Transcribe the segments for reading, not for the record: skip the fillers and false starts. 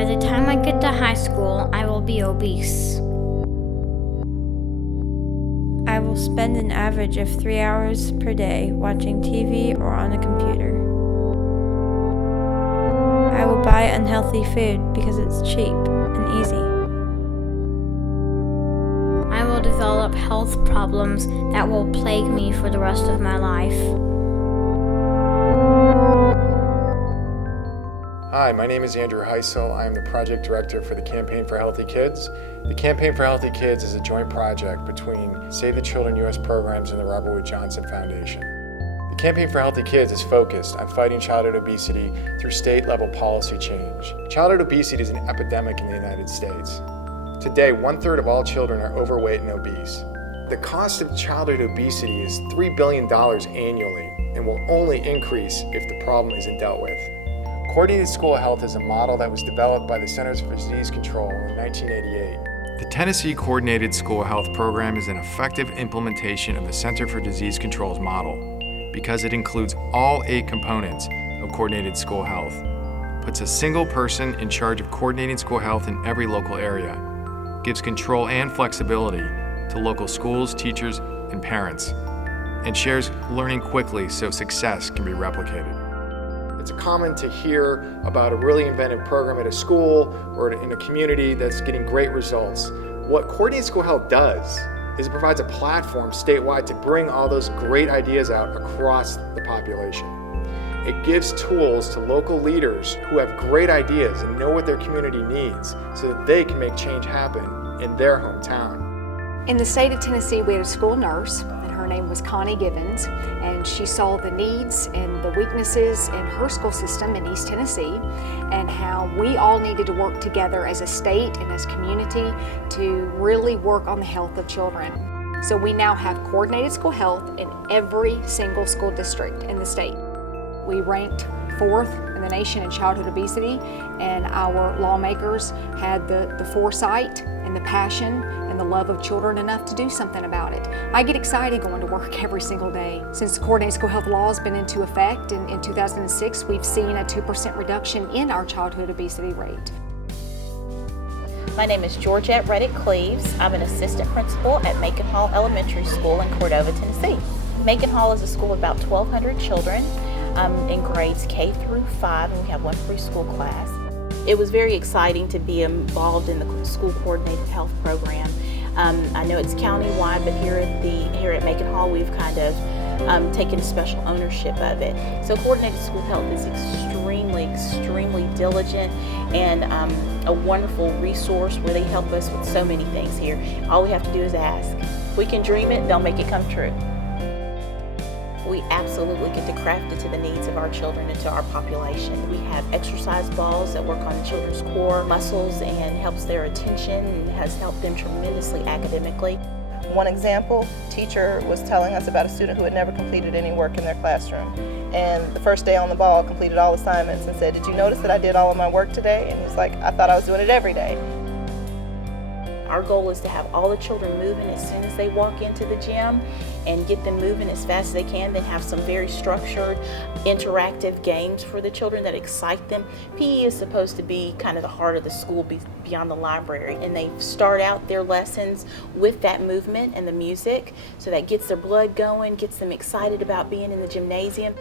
By the time I get to high school, I will be obese. I will spend an average of 3 hours per day watching TV or on a computer. I will buy unhealthy food because it's cheap and easy. I will develop health problems that will plague me for the rest of my life. Hi, my name is Andrew Heisel. I am the project director for the Campaign for Healthy Kids. The Campaign for Healthy Kids is a joint project between Save the Children U.S. programs and the Robert Wood Johnson Foundation. The Campaign for Healthy Kids is focused on fighting childhood obesity through state-level policy change. Childhood obesity is an epidemic in the United States. Today, 1/3 of all children are overweight and obese. The cost of childhood obesity is $3 billion annually and will only increase if the problem isn't dealt with. Coordinated School Health is a model that was developed by the Centers for Disease Control in 1988. The Tennessee Coordinated School Health Program is an effective implementation of the Center for Disease Control's model because it includes all 8 components of coordinated school health, puts a single person in charge of coordinating school health in every local area, gives control and flexibility to local schools, teachers, and parents, and shares learning quickly so success can be replicated. It's common to hear about a really inventive program at a school or in a community that's getting great results. What Coordinated School Health does is it provides a platform statewide to bring all those great ideas out across the population. It gives tools to local leaders who have great ideas and know what their community needs so that they can make change happen in their hometown. In the state of Tennessee, we had a school nurse, and her name was Connie Givens, and she saw the needs and the weaknesses in her school system in East Tennessee, and how we all needed to work together as a state and as a community to really work on the health of children. So we now have coordinated school health in every single school district in the state. We ranked 4th in the nation in childhood obesity, and our lawmakers had the foresight and the passion and the love of children enough to do something about it. I get excited going to work every single day. Since the Coordinated School Health Law has been into effect in 2006, we've seen a 2% reduction in our childhood obesity rate. My name is Georgette Reddick Cleaves. I'm an assistant principal at Macon Hall Elementary School in Cordova, Tennessee. Macon Hall is a school of about 1,200 children in grades K through 5, and we have one preschool class. It was very exciting to be involved in the school coordinated health program. I know it's countywide, but here at Macon Hall, we've kind of taken special ownership of it. So coordinated school health is extremely diligent and a wonderful resource where they help us with so many things here. All we have to do is ask. If we can dream it, they'll make it come true. We absolutely get to craft it to the needs of our children and to our population. We have exercise balls that work on the children's core muscles and helps their attention and has helped them tremendously academically. One example, teacher was telling us about a student who had never completed any work in their classroom. And the first day on the ball, completed all assignments and said, "Did you notice that I did all of my work today?" And he was like, "I thought I was doing it every day." Our goal is to have all the children moving as soon as they walk into the gym and get them moving as fast as they can, then have some very structured, interactive games for the children that excite them. PE is supposed to be kind of the heart of the school beyond the library, and they start out their lessons with that movement and the music, so that gets their blood going, gets them excited about being in the gymnasium.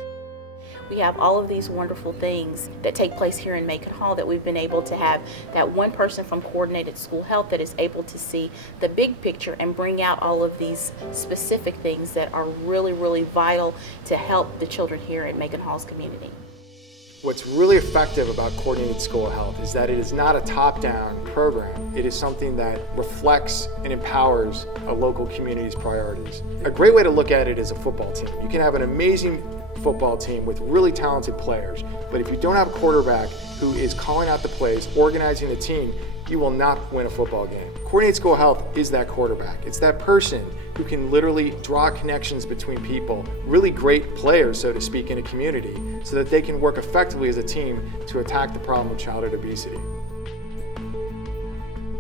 We have all of these wonderful things that take place here in Macon Hall that we've been able to have that one person from Coordinated School Health that is able to see the big picture and bring out all of these specific things that are really vital to help the children here in Macon Hall's community. What's really effective about Coordinated School Health is that it is not a top-down program. It is something that reflects and empowers a local community's priorities. A great way to look at it is a football team. You can have an amazing football team with really talented players, but if you don't have a quarterback who is calling out the plays, organizing the team, you will not win a football game. Coordinated School Health is that quarterback. It's that person who can literally draw connections between people, really great players, so to speak, in a community, so that they can work effectively as a team to attack the problem of childhood obesity.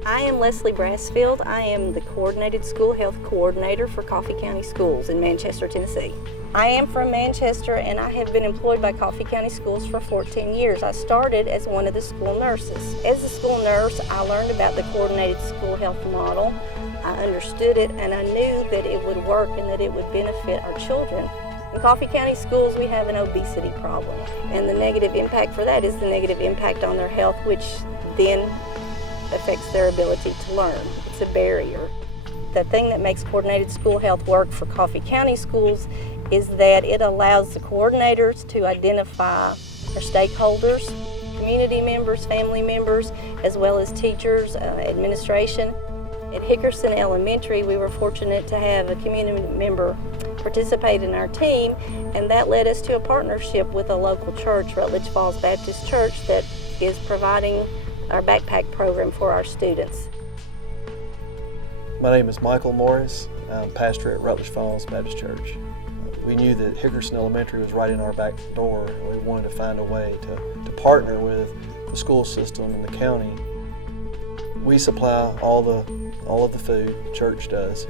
I am Leslie Brassfield. I am the Coordinated School Health Coordinator for Coffee County Schools in Manchester, Tennessee. I am from Manchester and I have been employed by Coffee County Schools for 14 years. I started as one of the school nurses. As a school nurse, I learned about the Coordinated School Health model. I understood it and I knew that it would work and that it would benefit our children. In Coffee County Schools, we have an obesity problem, and the negative impact for that is the negative impact on their health, which then affects their ability to learn. It's a barrier. The thing that makes Coordinated School Health work for Coffee County Schools is that it allows the coordinators to identify their stakeholders, community members, family members, as well as teachers, administration. At Hickerson Elementary, we were fortunate to have a community member participate in our team, and that led us to a partnership with a local church, Rutledge Falls Baptist Church, that is providing our backpack program for our students. My name is Michael Morris. I'm pastor at Rutledge Falls Baptist Church. We knew that Hickerson Elementary was right in our back door, and we wanted to find a way to partner with the school system and the county. We supply all of the food, the church does.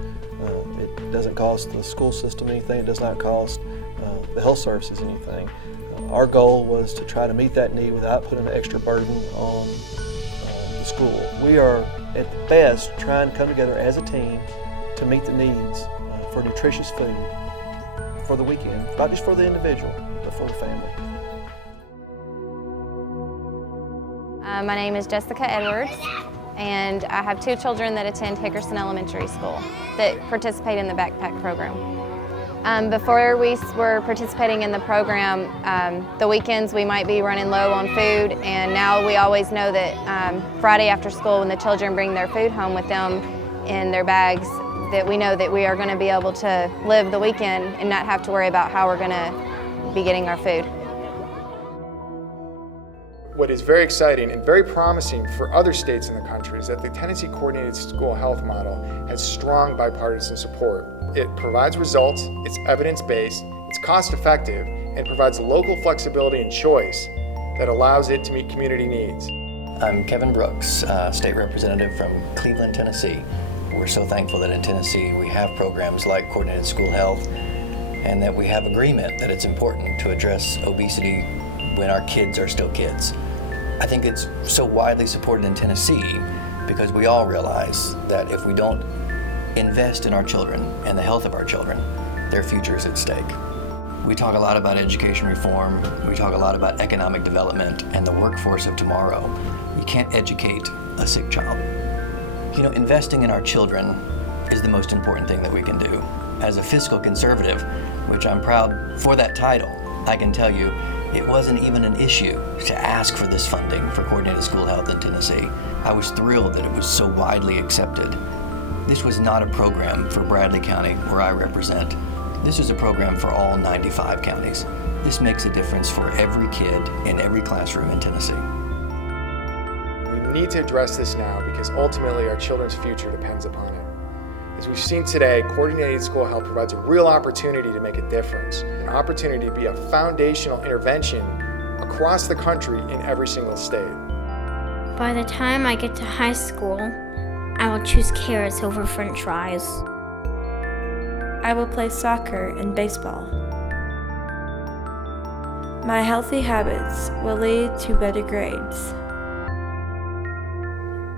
It doesn't cost the school system anything. It does not cost the health services anything. Our goal was to try to meet that need without putting an extra burden on the school. We are at the best trying to come together as a team to meet the needs for nutritious food for the weekend, not just for the individual, but for the family. My name is Jessica Edwards, and I have 2 children that attend Hickerson Elementary School that participate in the backpack program. Before we were participating in the program, the weekends we might be running low on food, and now we always know that Friday after school when the children bring their food home with them in their bags, that we know that we are going to be able to live the weekend and not have to worry about how we're going to be getting our food. What is very exciting and very promising for other states in the country is that the Tennessee Coordinated School Health Model has strong bipartisan support. It provides results, it's evidence-based, it's cost-effective, and provides local flexibility and choice that allows it to meet community needs. I'm Kevin Brooks, State Representative from Cleveland, Tennessee. We're so thankful that in Tennessee we have programs like Coordinated School Health and that we have agreement that it's important to address obesity when our kids are still kids. I think it's so widely supported in Tennessee because we all realize that if we don't invest in our children and the health of our children, their future is at stake. We talk a lot about education reform, we talk a lot about economic development and the workforce of tomorrow. You can't educate a sick child. You know, investing in our children is the most important thing that we can do. As a fiscal conservative, which I'm proud for that title, I can tell you it wasn't even an issue to ask for this funding for Coordinated School Health in Tennessee. I was thrilled that it was so widely accepted. This was not a program for Bradley County, where I represent. This is a program for all 95 counties. This makes a difference for every kid in every classroom in Tennessee. We need to address this now because ultimately our children's future depends upon it. As we've seen today, Coordinated School Health provides a real opportunity to make a difference, an opportunity to be a foundational intervention across the country in every single state. By the time I get to high school, I will choose carrots over French fries. I will play soccer and baseball. My healthy habits will lead to better grades.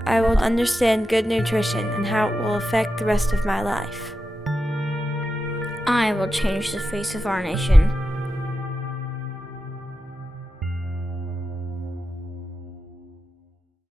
I will understand good nutrition and how it will affect the rest of my life. I will change the face of our nation.